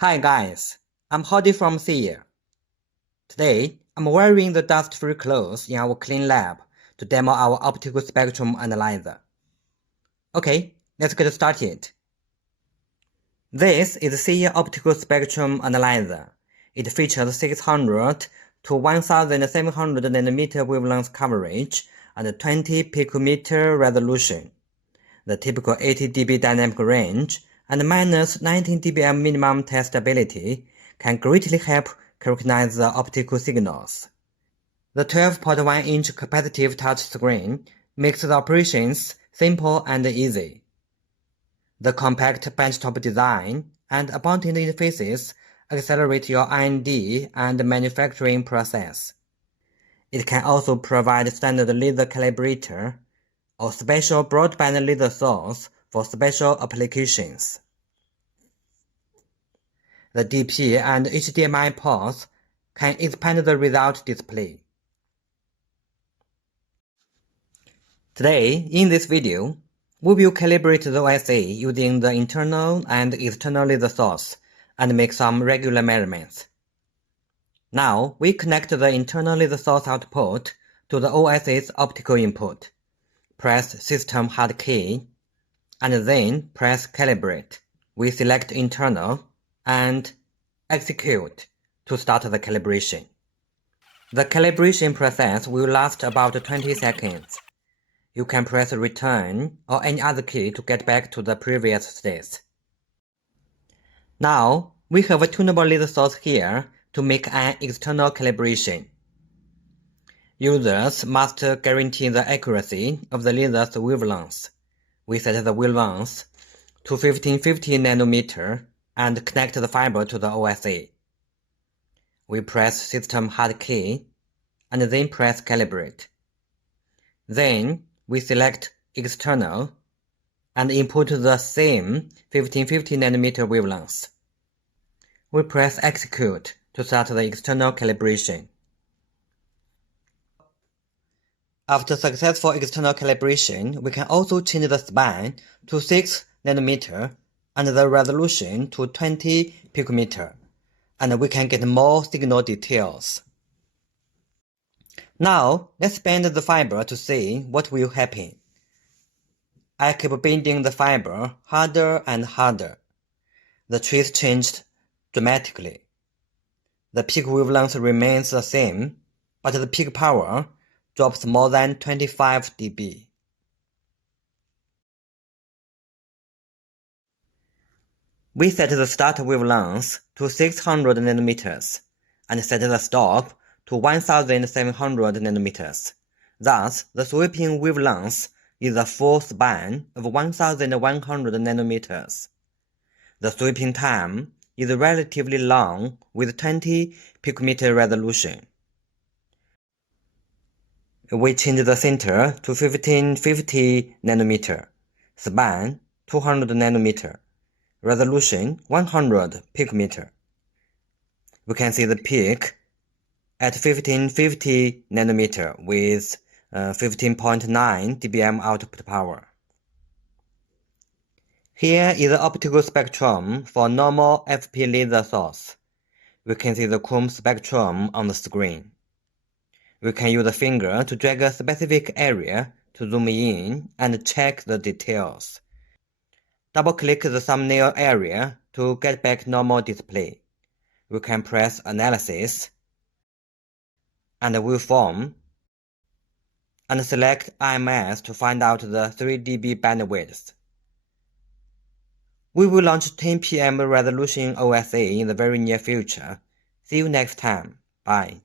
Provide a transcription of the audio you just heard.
Hi guys, I'm Howdy from Ceyear. Today, I'm wearing the dust-free clothes in our clean lab to demo our Optical Spectrum Analyzer. Okay, let's get started. This is Ceyear Optical Spectrum Analyzer. It features 600 to 1700 nanometer wavelength coverage and 20 picometer resolution, the typical 80 dB dynamic range, and minus 19 dBm minimum testability can greatly help characterize the optical signals. The 12.1-inch capacitive touchscreen makes the operations simple and easy. The compact benchtop design and abundant interfaces accelerate your R&D and manufacturing process. It can also provide standard laser calibrator or special broadband laser source for special applications. The DP and HDMI ports can expand the result display. Today, in this video, we will calibrate the OSA using the internal and external laser source and make some regular measurements. Now, we connect the internal laser source output to the OSA's optical input. Press System Hard key, and then press Calibrate. We select Internal and Execute to start the calibration. The calibration process will last about 20 seconds. You can press Return or any other key to get back to the previous state. Now, we have a tunable laser source here to make an external calibration. Users must guarantee the accuracy of the laser's wavelength. We set the wavelength to 1550 nanometer and connect the fiber to the OSA. We press System Hard key and then press Calibrate. Then we select External and input the same 1550 nanometer wavelength. We press Execute to start the external calibration. After successful external calibration, we can also change the span to 6 nanometer and the resolution to 20 picometer, and we can get more signal details. Now, let's bend the fiber to see what will happen. I keep bending the fiber harder and harder. The trace changed dramatically. The peak wavelength remains the same, but the peak power drops more than 25 dB. We set the start wavelength to 600 nanometers and set the stop to 1700 nanometers. Thus, the sweeping wavelength is a full span of 1100 nanometers. The sweeping time is relatively long with 20 picometer resolution. We change the center to 1550 nanometer, span 200 nanometer, resolution 100 picometer. We can see the peak at 1550 nanometer with 15.9 dBm output power. Here is the optical spectrum for normal FP laser source. We can see the chrome spectrum on the screen. We can use the finger to drag a specific area to zoom in and check the details. Double-click the thumbnail area to get back normal display. We can press Analysis and Waveform and select IMS to find out the 3 dB bandwidth. We will launch 10 PM resolution OSA in the very near future. See you next time. Bye.